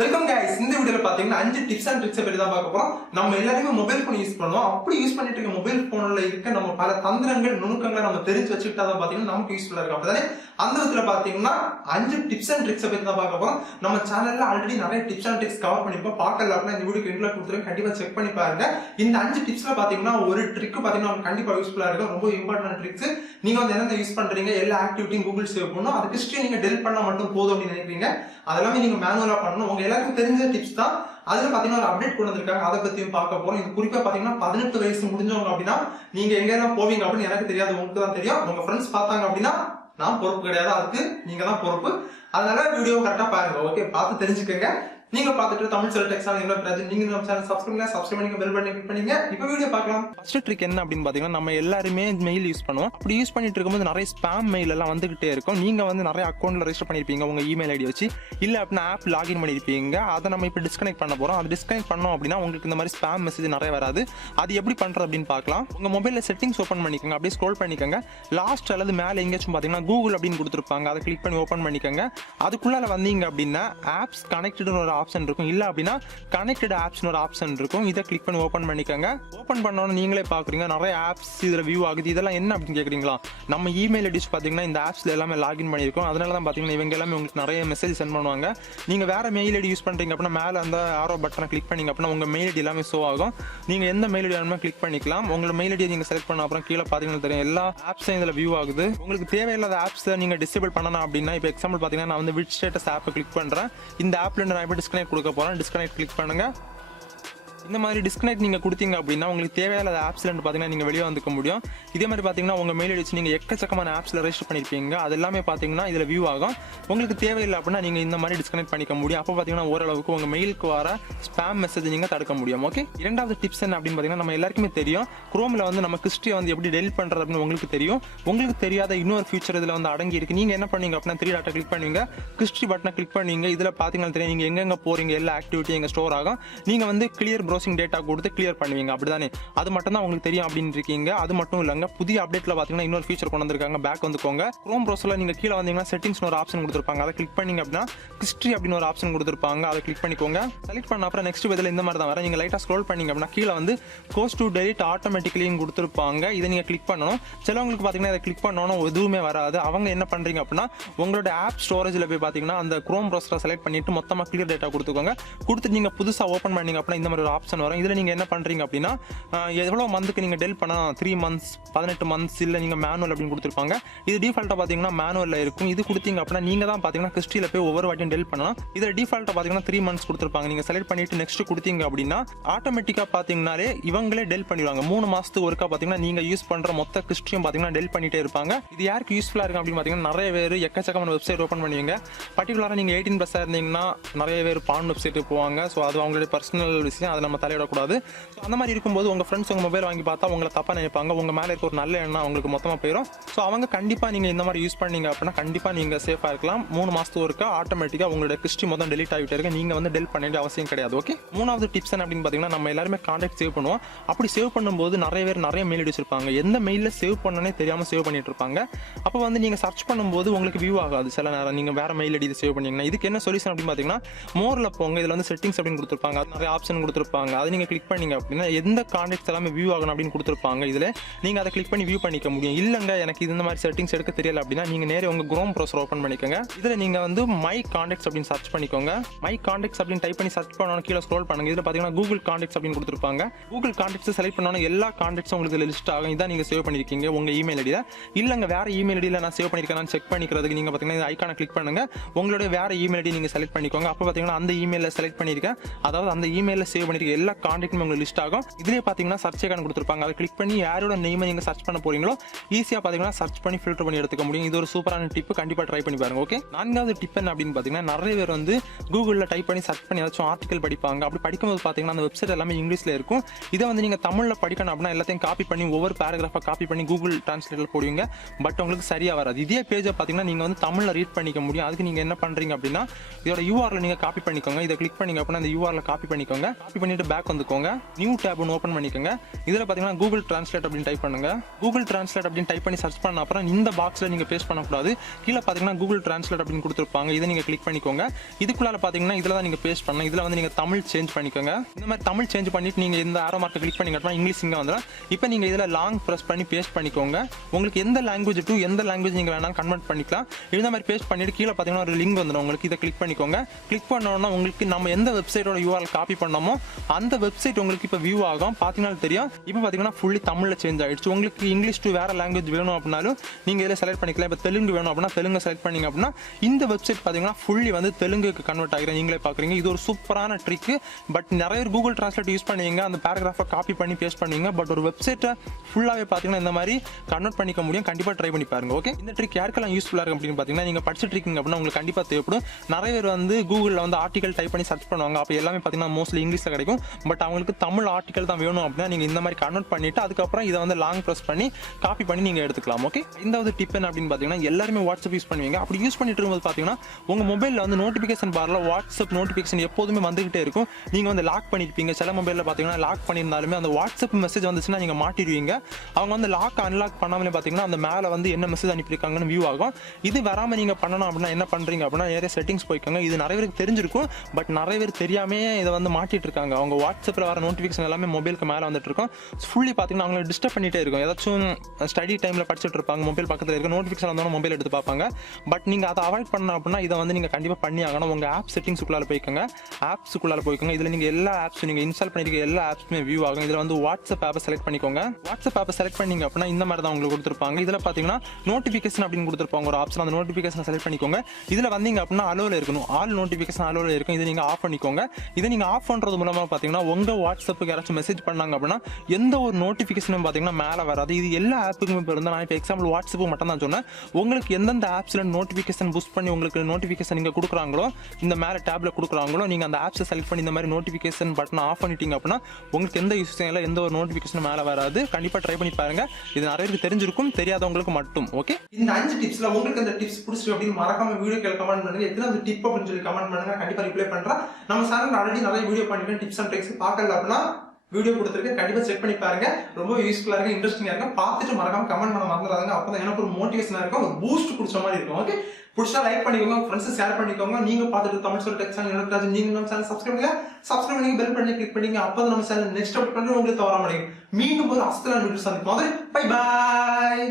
Welcome guys. இந்த வீடியோல பாத்தீங்கன்னா 5 டிப்ஸ் அண்ட் ட்ரிக்ஸ் பத்தி தான் பார்க்க போறோம். நம்ம எல்லாருமே மொபைல் போன் யூஸ் பண்ணுவோம். அப்படி யூஸ் பண்ணிட்டு இருக்க மொபைல் போன்ல இருக்க நம்ம பல தந்திரங்கள் நுணுக்கங்களை நம்ம தெரிஞ்சு வச்சுக்கிட்டா தான் பாத்தீங்கன்னா நமக்கு யூஸ்ஃபுல்லா இருக்கும். அப்படிதானே? அந்த விதத்துல பாத்தீங்கன்னா 5 டிப்ஸ் அண்ட் ட்ரிக்ஸ் பத்தி தான் பார்க்க போறோம். நம்ம சேனல்ல ஆல்ரெடி நிறைய டிப்ஸ் அண்ட் ட்ரிக்ஸ் கவர் பண்ணிருக்கோம். பார்க்கல அப்படின்னா இந்த வீடியோக்கு எண்ட்ல கொடுத்துருக்கேன், கண்டிப்பா செக் பண்ணி பாருங்க. இந்த 5 டிப்ஸ்ல பாத்தீங்கன்னா ஒரு ட்ரிக் பாத்தீங்கன்னா கண்டிப்பா யூஸ்ஃபுல்லா இருக்கும். ரொம்ப இம்பார்ட்டன்ட் ட்ரிக்ஸ். நீங்க வந்து என்ன யூஸ் பண்றீங்க, எல்லா ஆக்டிவிட்டியும் கூகுள் சேவ் பண்ணணும். அதுக்கு ஹிஸ்டரி நீங்க டெலிட் பண்ணா மட்டும் போதும் அப்படின்னு நினைக்கிறீங்க. அதெல்லாமே நீங்க மேனுவலா பண்ணணும். உங்க எல்லாருக்கும் தெரிஞ்ச டிப்ஸ் தான். அதுல பாத்தீங்கன்னா ஒரு அப்டேட் கொண்டு வந்திருக்காங்க, அதை பத்தியும் பார்க்க போறோம். இது குறிப்பா பாத்தீங்கன்னா 18 வயசு முடிஞ்சவங்க அப்படின்னா நீங்க எங்க எல்லாம் போவீங்க அப்படின்னு எனக்கு தெரியாது, உங்களுக்கு தான் தெரியும். உங்க ஃப்ரெண்ட்ஸ் பார்த்தாங்க அப்படின்னா நான் பொறுப்பு கிடையாது, அதுக்கு நீங்க தான் பொறுப்பு. அதனால வீடியோ கரெக்டா பாருங்க. ஓகே, பார்த்து தெரிஞ்சுக்கங்க. நீங்க பார்த்துட்டு தமிழ் செல் டெக்ஸ் என்ன பிரச்சனை, நீங்க நம்ம சேனல் சப்ஸ்கிரைப் பண்ணி பெல் பட்டனை கிளிக் பண்ணீங்க. இப்போ வீடியோ பார்க்கலாம். ஃபர்ஸ்ட் ட்ரிக் என்ன அப்படின்னு பாத்தீங்கன்னா, நம்ம எல்லாருமே மெயில் யூஸ் பண்ணுவோம். அப்படி யூஸ் பண்ணிட்டு இருக்கும்போது நிறைய ஸ்பாம் மெயில் எல்லாம் வந்துகிட்டே இருக்கும். நீங்க வந்து நிறைய அக்கௌண்ட்ல ரெஜிஸ்டர் பண்ணிருப்பீங்க உங்க இமெயில் ஐடி வச்சு, இல்ல அப்படின்னா ஆப் லாகின் பண்ணிருப்பீங்க. அதை நம்ம இப்போ டிஸ்கனெக்ட் பண்ண போறோம். அது டிஸ்கனெக்ட் பண்ணோம் அப்படின்னா உங்களுக்கு இந்த மாதிரி ஸ்பாம் மெசேஜ் நிறைய வராது. அது எப்படி பண்றது அப்படின்னு பார்க்கலாம். உங்க மொபைல்ல செட்டிங்ஸ் ஓப்பன் பண்ணிக்கோங்க, அப்படியே ஸ்க்ரோல் பண்ணிக்கோங்க. லாஸ்ட் அல்லது மேல எங்கேயாச்சும் பாத்தீங்கன்னா கூகுள் அப்படின்னு கொடுத்துருப்பாங்க, அதை கிளிக் பண்ணி ஓப்பன் பண்ணிக்கோங்க. அதுக்குள்ளால வந்தீங்க அப்படின்னா ஆப்ஸ் கனெக்டட் ஒரு ஆப்ஷன் இருக்கும், இல்ல கனெக்டட் ஆப்ஸ் ஒரு ஆப்ஷன் இருக்கும். இதை கிளிக் பண்ணி ஓபன் பண்ணிக்கோங்க. ஓபன் பண்ணோன்னு நீங்களே பாக்குறீங்க நிறைய ஆப்ஸ் இதுல வியூ ஆகுது. இதெல்லாம் என்ன அப்படின்னு கேக்குறீங்களா? நம்ம இமெயில் ஐடிஸ் பாத்தீங்கன்னா இந்த ஆப்ஸ்ல எல்லாமே லாகின் பண்ணிருக்கோம். அதனால தான் பாத்தீங்கன்னா இவங்க எல்லாமே உங்களுக்கு நிறைய மெசேஜ் சென்ட் பண்ணுவாங்க. நீங்க வேற மெயில் ஐடி யூஸ் பண்றீங்க அப்படின்னா மேல அந்த ஆரோ பட்டனை கிளிக் பண்ணீங்க அப்படின்னா உங்க மெயில் ஐடி எல்லாமே ஷோ ஆகும். நீங்க எந்த மெயில் ஐடி வேணுமோ கிளிக் பண்ணிக்கலாம். உங்களோட மெயில் ஐடியை நீங்க செலக்ட் பண்ண அப்புறம் கீழே பாத்தீங்கன்னா தெரியும் எல்லா ஆப்ஸும் இதுல வியூ ஆகுது. உங்களுக்கு தேவையில்லாத ஆப்ஸ் நீங்க டிசேபிள் பண்ணணும் அப்படின்னா இப்போ எக்ஸாம்பிள் பாத்தீங்கன்னா நான் வந்து விட் ஸ்டேட்டஸ் ஆப்பை கிளிக் பண்றேன். இந்த ஆப்ல நான் இப்போ டிஸ்கனெக்ட் கொடுக்க போறேன். டிஸ்கனெக்ட் கிளிக் பண்ணுங்க. இந்த மாதிரி டிஸ்கனெக்ட் நீங்க கொடுத்தீங்க அப்படின்னா உங்களுக்கு தேவையான ஆப்ஸ்ல பாத்தீங்கன்னா நீங்க வெளியே வந்துக்க முடியும். இதே மாதிரி பாத்தீங்கன்னா உங்க மெயில் ஐடி நீங்க எக்கச்சக்கமான ஆப்ஸ்ல ரெஜிஸ்டர் பண்ணிருப்பீங்க, அது எல்லாமே பாத்தீங்கன்னா இதுல வியூ ஆகும். உங்களுக்கு தேவையில்லை அப்படின்னா நீங்க இந்த மாதிரி டிஸ்கனெக்ட் பண்ணிக்க முடியும். அப்போ பாத்தீங்கன்னா ஓரளவுக்கு உங்க மெயிலுக்கு வர ஸ்பாம் மெசேஜ் நீங்க தடுக்க முடியும். ஓகே, இரண்டாவது டிப்ஸ் என்ன அப்படின்னு பாத்தீங்கன்னா நம்ம எல்லாருக்குமே தெரியும், குரோம்ல வந்து நம்ம ஹிஸ்டரியை வந்து எப்படி டெலிட் பண்றது அப்படின்னு உங்களுக்கு தெரியும். உங்களுக்கு தெரியாத இன்னொரு ஃபியூச்சர் இதுல வந்து அடங்கி இருக்கு. நீங்க என்ன பண்ணீங்க அப்படின்னா 3 டாட்டை கிளிக் பண்ணுவீங்க, ஹிஸ்டரி பட்டனை கிளிக் பண்ணுவீங்க. இதுல பாத்தீங்கன்னா தெரியும் நீங்க எங்க போறீங்க, எல்லா ஆக்டிவிட்டி எங்க ஸ்டோர் ஆகும். நீங்க வந்து கிளியர் ப்ரௌசிங் டேட்டா கொடுத்து கிளியர் பண்ணுவீங்க, அப்படிதானே? அது மட்டும் தான் உங்களுக்கு தெரியும் அப்படின்னு இருக்கீங்க. அது மட்டும் இல்லங்க, புதிய அப்டேட்ல பாத்தீங்கன்னா இன்னொரு ஃபீச்சர் கொண்டு வந்திருக்காங்க. பேக் வந்துக்கோங்க. குரோம் ப்ரௌசர்ல நீங்க கீழே வந்தீங்கன்னா செட்டிங்ஸ் ஒரு ஆப்ஷன் கொடுத்திருப்பாங்க, அதை கிளிக் பண்ணீங்க அப்படின்னா ஹிஸ்டரி அப்படின்னு ஒரு ஆப்ஷன் கொடுத்திருப்பாங்க, அதை கிளிக் பண்ணிக்கோங்க. செலக்ட் பண்ண அப்புறம் நெக்ஸ்ட் பதில இந்த மாதிரி தான் வர. நீங்க லைட்டா ஸ்க்ரோல் பண்ணீங்க அப்படின்னா கீழே வந்து கோஸ் டு டெலிட் ஆட்டோமேட்டிக்கலி கொடுத்திருப்பாங்க. இதை நீங்க கிளிக் பண்ணணும். சிலவங்களுக்கு பாத்தீங்கன்னா இதை கிளிக் பண்ணணும் எதுவுமே வராது. அவங்க என்ன பண்றீங்க அப்படின்னா உங்களோட ஆப் ஸ்டோரேஜ்ல போய் பாத்தீங்கன்னா அந்த குரோம் ப்ரௌசரை செலக்ட் பண்ணிட்டு மொத்தமா கிளியர் டேட்டா கொடுத்துக்கோங்க. கொடுத்துட்டு நீங்க புதுசா ஓபன் பண்ணீங்க அப்படின்னா இந்த மாதிரி ஒரு ஆப்ஷன் வரும். இதுல நீங்க என்ன பண்றீங்க அப்படின்னா எவ்வளவு மந்த்க்கு நீங்க டெல் பண்ணா 3 months 18 months இல்ல நீங்க மேனுவல் அப்படின்னு கொடுத்திருப்பாங்க. இது டிஃபால்ட்டா பாத்தீங்கன்னா மேனுவல்ல இருக்கும். இது கொடுத்தீங்க அப்படின்னா நீங்க தான் பாத்தீங்கன்னா ஹிஸ்டரியில போய் ஒவ்வொரு வாட்டியும் டெல் பண்ணலாம். இதுல டிஃபால்ட்டா பாத்தீங்கன்னா 3 months கொடுத்திருப்பாங்க. நீங்க செலக்ட் பண்ணிட்டு நெக்ஸ்ட் கொடுத்தீங்க அப்படின்னா ஆட்டோமேட்டிக்கா பாத்தீங்கன்னாலே இவங்களே டெல் பண்ணிடுவாங்க. 3 மாசத்துக்கு ஒருக்கா பாத்தீங்கன்னா நீங்க யூஸ் பண்ற மொத்த ஹிஸ்டரியும் பாத்தீங்கன்னா டெல் பண்ணிட்டே இருப்பாங்க. இது யாருக்கு யூஸ்ஃபுல்லா இருக்கும் அப்படின்னு பாத்தீங்கன்னா நிறைய பேர் எக்கச்சக்கமான வெப்சைட் ஓபன் பண்ணுவீங்க. பர்டிகுலரா நீங்க 18+ இருந்தீங்கன்னா நிறைய பேர் பான் வெப்சைட்டுக்கு போவாங்க. ஸோ அது அவங்களுடைய பர்சனல் விஷயம், அதை நம்ம தலையிடக்கூடாது. அந்த மாதிரி இருக்கும்போது உங்க ஃப்ரெண்ட்ஸ் உங்க மொபைல் வாங்கி பார்த்தா உங்களை தப்பா நினைப்பாங்க. உங்க மேல இருக்க ஒரு நல்ல எண்ணம் அவங்களுக்கு மொத்தமா போயிடும். ஸோ அவங்க கண்டிப்பா நீங்க இந்த மாதிரி யூஸ் பண்ணீங்க அப்படின்னா கண்டிப்பா நீங்க சேஃபா இருக்கலாம். 3 மாசத்துக்கு ஒருக்கா ஆட்டோமேட்டிக்கா உங்களோட ஹிஸ்டரி மொத்தம் டெலிட் ஆகிட்டே இருக்கு. நீங்க வந்து டெலிட் பண்ண வேண்டிய அவசியம் கிடையாது. ஓகே, மூணாவது டிப்ஸ் என்ன அப்படின்னு பாத்தீங்கன்னா நம்ம எல்லாருமே கான்டாக்ட் சேவ் பண்ணுவோம். அப்படி சேவ் பண்ணும்போது நிறைய பேர் நிறைய மெயில் வச்சிருப்பாங்க. எந்த மெயில சேவ் பண்ணனே தெரியாம சேவ் பண்ணிட்டு இருப்பாங்க. அப்போ வந்து நீங்க சர்ச் பண்ணும்போது உங்களுக்கு வியூ ஆகாது. சில நேரம் நீங்க வேற மெயில் ஐடி சேவ் பண்ணீங்கன்னா இதுக்கு என்ன சொல்யூஷன் அப்படின்னு பாத்தீங்கன்னா மோர்ல போங்க. இதுல வந்து செட்டிங்ஸ் அப்படின்னு கொடுத்துருப்பாங்க, அது நிறைய ஆப்ஷன் கொடுத்துருப்பாங்க. அதை நீங்க கிளிக் பண்ணீங்க அப்படின்னா எந்த கான்டாக்ட்ஸ் எல்லாமே வியூ ஆகணும் அப்படின்னு கொடுத்துருப்பாங்க. இதுல நீங்க அதை கிளிக் பண்ணி வியூ பண்ணிக்க முடியும். இல்லங்க எனக்கு இந்த மாதிரி செட்டிங்ஸ் எடுக்க தெரியல அப்படின்னா நீங்க நேரே உங்க குரோம் ப்ரௌசர் ஓபன் பண்ணிக்கோங்க. இதுல நீங்க வந்து மை கான்டாக்ட்ஸ் அப்படின்னு சர்ச் பண்ணிக்கோங்க. மை கான்டாக்ட்ஸ் அப்படின்னு டைப் பண்ணி சர்ச் பண்ணணும், கீழே ஸ்க்ரோல் பண்ணுங்க. இதுல பாத்தீங்கன்னா கூகுள் கான்டாக்ட்ஸ் அப்படின்னு கொடுத்துருப்பாங்க. கூகுள் கான்டாக்ட்ஸ் செலக்ட் பண்ணணும், எல்லா கான்டாக்ட்ஸும் உங்களுக்கு லிஸ்ட் ஆகும். இதான் நீங்க சேவ் பண்ணிருக்கீங்க உங்க இமெயில் ஐடியில. இல்லங்க வேற இமெயில் ஐடியில நான் சேவ் பண்ணிருக்கேன் செக் பண்ணிக்கிறதுக்கு நீங்க பாத்தீங்கன்னா இந்த ஐகானை கிளிக் பண்ணுங்க. உங்களோட வேற இமெயில் ஐடி நீங்க செலக்ட் பண்ணிக்கோங்க. அப்ப பாத்தீங்கன்னா அந்த இமெயில செலக்ட் பண்ணிருக்கேன், அதாவது அந்த இமெயில சேவ் பண்ணிருக்க எல்லா கான்டாக்ட்டும் உங்களுக்கு லிஸ்ட் ஆகும். இதுலயே பாத்தீங்கன்னா சர்ச் ஐகான் கொடுத்துருப்பாங்க, அதை கிளிக் பண்ணி யாரோட நேமை நீங்க சர்ச் பண்ண போறீங்களோ ஈஸியா பாத்தீங்கன்னா சர்ச் பண்ணி ஃபில்டர் பண்ணி எடுத்துக்க முடியும். இது ஒரு சூப்பரான டிப், கண்டிப்பா ட்ரை பண்ணி பாருங்க. ஓகே, நான்காவது டிப் என்ன அப்படின்னு பாத்தீங்கன்னா நிறைய பேர் வந்து கூகுள்ல டைப் பண்ணி சர்ச் பண்ணி ஏதாச்சும் ஆர்டிகல் படிப்பாங்க. அப்படி படிக்கும்போது பாத்தீங்கன்னா அந்த வெப்சைட் எல்லாமே இங்கிலீஷ்ல இருக்கும். இதை வந்து நீங்க தமிழ்ல படிக்கணும் அப்படின்னா எல்லாத்தையும் காப்பி பண்ணி ஒவ்வொரு பேராகிராஃபா காப்பி பண்ணி கூகுள் டிரான்ஸ்லேட்டர்ல போடுவீங்க. பட் உங்களுக்கு சரியா வராது. இதே பேஜை பாத்தீங்கன்னா நீங்க வந்து தமிழ்ல ரீட் பண்ணிக்க முடியும். அதுக்கு நீங்க என்ன பண்றீங்க அப்படின்னா இதோட URL நீங்க காப்பி பண்ணிக்கோங்க. இதை கிளிக் பண்ணீங்க அப்படின்னா இந்த URL காப்பி பண்ணிக்கோங்க. காப்பி பண்ணிட்டு பண்ணிட்டு பேக் வந்துக்கோங்க. நியூ டேப் ஒன்று ஓப்பன் பண்ணிக்கோங்க. இதில் பார்த்தீங்கன்னா கூகுள் டிரான்ஸ்லேட் அப்படின்னு டைப் பண்ணுங்க. கூகுள் டிரான்ஸ்லேட் அப்படின்னு டைப் பண்ணி சர்ச் பண்ண அப்புறம் இந்த பாக்ஸில் நீங்கள் பேஸ்ட் பண்ணக்கூடாது. கீழே பார்த்தீங்கன்னா கூகுள் டிரான்ஸ்லேட் அப்படின்னு கொடுத்துருப்பாங்க. இதை நீங்கள் கிளிக் பண்ணிக்கோங்க. இதுக்குள்ளால பார்த்தீங்கன்னா இதில் தான் நீங்கள் பேஸ்ட் பண்ணணும். இதில் வந்து நீங்கள் தமிழ் சேஞ்ச் பண்ணிக்கோங்க. இந்த மாதிரி தமிழ் சேஞ்ச் பண்ணிட்டு நீங்கள் இந்த ஆரோ மார்க்கை கிளிக் பண்ணிங்கன்னா இங்கிலீஷ் இங்கே வந்துடும். இப்போ நீங்கள் இதில் லாங் ப்ரெஸ் பண்ணி பேஸ்ட் பண்ணிக்கோங்க. உங்களுக்கு எந்த லாங்குவேஜ் டு எந்த லாங்குவேஜ் நீங்கள் வேணாலும் கன்வெர்ட் பண்ணிக்கலாம். இந்த மாதிரி பேஸ்ட் பண்ணிட்டு கீழே பார்த்தீங்கன்னா ஒரு லிங்க் வந்துடும். உங்களுக்கு இதை கிளிக் பண்ணிக்கோங்க. கிளிக் பண்ணோன்னா உங்களுக்கு நம்ம எந்த வெப்சைட்டோட URL காப்பி பண்ணோமோ அந்த வெப்சைட் உங்களுக்கு இப்போ வியூ ஆகும். பார்த்தீங்கன்னா தெரியும். இப்போ பார்த்தீங்கன்னா ஃபுல்லி தமிழில் சேஞ்ச் ஆகிடுச்சு. உங்களுக்கு இங்கிலீஷ் டு வேறு லாங்குவேஜ் வேணும் அப்படின்னாலும் நீங்கள் இதில் செலக்ட் பண்ணிக்கலாம். இப்போ தெலுங்கு வேணும் அப்படின்னா தெலுங்கு செலக்ட் பண்ணிங்க அப்படின்னா இந்த வெப்சைட் பார்த்தீங்கன்னா ஃபுல்லி வந்து தெலுங்குக்கு கன்வெர்ட் ஆகிடும். நீங்களே பார்க்குறீங்க. இது ஒரு சூப்பரான ட்ரிக்கு. பட் நிறைய பேர் கூகுள் டிரான்ஸ்லேட் யூஸ் பண்ணுவீங்க. அந்த பேராகிராஃபை காப்பி பண்ணி பேஸ்ட் பண்ணுவீங்க. பட் ஒரு வெப்சைட்டை ஃபுல்லாகவே பார்த்தீங்கன்னா இந்த மாதிரி கன்வெர்ட் பண்ணிக்க முடியும். கண்டிப்பாக ட்ரை பண்ணி பாருங்க. ஓகே, இந்த ட்ரிக் யாருக்கெல்லாம் யூஸ்ஃபுல்லாக இருக்கும் அப்படின்னு பார்த்தீங்கன்னா நீங்கள் படிச்சுட்டு இருக்கீங்க அப்படின்னா உங்களுக்கு கண்டிப்பாக தேவைப்படும். நிறைய பேர் வந்து கூகுளில் வந்து ஆர்டிகல் டைப் பண்ணி சர்ச் பண்ணுவாங்க. அப்போ எல்லாமே பார்த்தீங்கன்னா மோஸ்ட்லி இங்கிலீஷில் கிடைக்கும். பட் அவங்களுக்கு தமிழ் ஆர்டிகல் தான் வேணும் அப்படின்னா நீங்கள் இந்த மாதிரி கன்வெர்ட் பண்ணிட்டு அதுக்கப்புறம் இதை வந்து லாங் ப்ரெஸ் பண்ணி காப்பி பண்ணி நீங்கள் எடுத்துக்கலாம். ஓகே, இந்த ஒரு டிப் என்ன அப்படின்னு பார்த்தீங்கன்னா எல்லாருமே வாட்ஸ்அப் யூஸ் பண்ணுவீங்க. அப்படி யூஸ் பண்ணிட்டு இருக்கும்போது பார்த்தீங்கன்னா உங்கள் மொபைலில் வந்து நோட்டிஃபிகேஷன் பாரில் வாட்ஸ்அப் நோட்டிஃபிகேஷன் எப்போதுமே வந்துகிட்டே இருக்கும். நீங்கள் வந்து லாக் பண்ணியிருப்பீங்க. சில மொபைலில் பார்த்தீங்கன்னா லாக் பண்ணியிருந்தாலுமே அந்த வாட்ஸ்அப் மெசேஜ் வந்துச்சுன்னா நீங்கள் மாட்டிடுவீங்க. அவங்க வந்து லாக் அன்லாக் பண்ணாமலே பார்த்தீங்கன்னா அந்த மேலே வந்து என்ன மெசேஜ் அனுப்பியிருக்காங்கன்னு வியூ ஆகும். இது வராமல் நீங்கள் பண்ணணும் அப்படின்னா என்ன பண்ணுறீங்க அப்படின்னா நிறைய செட்டிங்ஸ் போய்க்காங்க. இது நிறைய பேருக்கு தெரிஞ்சிருக்கும். பட் நிறைய பேர் தெரியாமே இதை வந்து மாட்டிட்டு இருக்காங்க. அவங்க வாட்ஸ்அப்பில் வர நோட்டிஃபிகேஷன் எல்லாமே மொபைலுக்கு மேலே வந்துட்டு இருக்கும். ஃபுல்லி பார்த்தீங்கன்னா அவங்களை டிஸ்டர்ப் பண்ணிட்டே இருக்கும். ஏதாச்சும் ஸ்டடி டைமில் படிச்சுட்டு இருப்பாங்க. மொபைல் பக்கத்தில் இருக்க நோட்டிஃபிகேஷன் வந்தாலும் மொபைல் எடுத்து பார்ப்பாங்க. பட் நீங்கள் அதை அவாய்ட் பண்ணணும் அப்படின்னா இதை வந்து நீங்கள் கண்டிப்பாக பண்ணி ஆகணும். உங்கள் ஆப் செட்டிங்ஸுக்குள்ளார போய்க்கோங்க. ஆப்ஸுக்குள்ளார போய்க்கோங்க. இதில் நீங்கள் எல்லா ஆப்ஸும் நீங்கள் இன்ஸ்டால் பண்ணியிருக்க எல்லா ஆப்ஸுமே வியூ ஆகும். இதில் வந்து வாட்ஸ்அப் ஆப்பை செலக்ட் பண்ணிக்கோங்க. வாட்ஸ்அப் ஆப்பை செலக்ட் பண்ணிங்க அப்படின்னா இந்த மாதிரி தான் உங்களுக்கு கொடுத்துருப்பாங்க. இதில் பார்த்தீங்கன்னா நோட்டிஃபிகேஷன் அப்படின்னு கொடுத்துருப்பாங்க ஒரு ஆப்ஷன். அந்த நோட்டிஃபிகேஷன் செலக்ட் பண்ணிக்கோங்க. இதில் வந்தீங்க அப்படின்னா அலோவில் இருக்கணும். ஆல் நோட்டிஃபிகேஷன் அலோவில் இருக்கும். இதை நீங்கள் ஆஃப் பண்ணிக்கோங்க. இதை நீங்கள் ஆஃப் பண்ணுறது மூலமாக பார்த்தீங்கன்னா உங்கள் வாட்ஸ்அப்புக்கு யாராச்சும் மெசேஜ் பண்ணாங்க அப்படின்னா எந்த ஒரு நோட்டிஃபிகேஷனும் பார்த்தீங்கன்னா மேலே வராது. இது எல்லா ஆப்புக்குமே இப்போ இருந்தால் நான் இப்போ எக்ஸாம்பிள் வாட்ஸ்அப்பு மட்டும் தான் சொன்னேன். உங்களுக்கு எந்தெந்த ஆப்ஸில் நோட்டிஃபிகேஷன் பூஸ்ட் பண்ணி உங்களுக்கு நோட்டிஃபிகேஷன் நீங்கள் கொடுக்குறாங்களோ இந்த மேலே டேப்பில் கொடுக்குறாங்களோ நீங்கள் அந்த ஆப்ஸை செலக்ட் பண்ணி இந்த மாதிரி நோட்டிஃபிகேஷன் பட்டனை ஆஃப் பண்ணிட்டீங்க அப்படின்னா உங்களுக்கு எந்த யூஸும் இல்லை, எந்த ஒரு நோட்டிஃபிகேஷனும் மேலே வராது. கண்டிப்பாக ட்ரை பண்ணி பாருங்க. இது நிறைய பேருக்கு தெரிஞ்சிருக்கும், தெரியாதவங்களுக்கு மட்டும். ஓகே, இந்த 5 டிப்ஸ்ல உங்களுக்கு அந்த டிப்ஸ் பிடிச்சிருக்கு அப்படின்னு மறக்காம வீடியோக்கு கமெண்ட் பண்ணுங்க. எத்தனை டிப் அப்படின்னு சொல்லி கமெண்ட் பண்ணுங்க. கண்டிப்பாக ரிப்ளை பண்றேன். நம்ம சேனல் ஆல்ரெடி நிறைய வீடியோ பண்ணிருக்கேன். டிப்ஸ் அண்ட் ட்ரிக்ஸ் பார்க்கல அப்படின்னா வீடியோ கொடுத்துருக்கேன். கண்டிப்பா செக் பண்ணி பாருங்க. ரொம்ப யூஸ்ஃபுல்லா இருக்கு, இன்ட்ரெஸ்டிங்கா இருக்கு. பார்த்துட்டு மறக்காம கமெண்ட் பண்ண மறந்துடாதீங்க. அப்பதான் எனக்கு ஒரு மோட்டிவேஷனா இருக்கும், ஒரு பூஸ்ட் குடிச்ச மாதிரி இருக்கும். ஓகே, பிடிச்சா லைக் பண்ணிக்கோங்க, ஃப்ரெண்ட்ஸ் ஷேர் பண்ணிக்கோங்க. நீங்க பார்த்துட்டு தமிழ் சொல் டெக் சேனல் எனக்கு நீங்க நம்ம சேனல் சப்ஸ்கிரைப் பண்ணுங்க. சப்ஸ்கிரைப் பண்ணி பெல் பண்ணி கிளிக் பண்ணீங்க. அப்பதான் நம்ம சேனல் நெக்ஸ்ட் அப்டேட் பண்றது உங்களுக்கு தவறாம மீண்டும் ஒரு அஸ்தலான வீடியோ சந்திப்போம். Bye bye.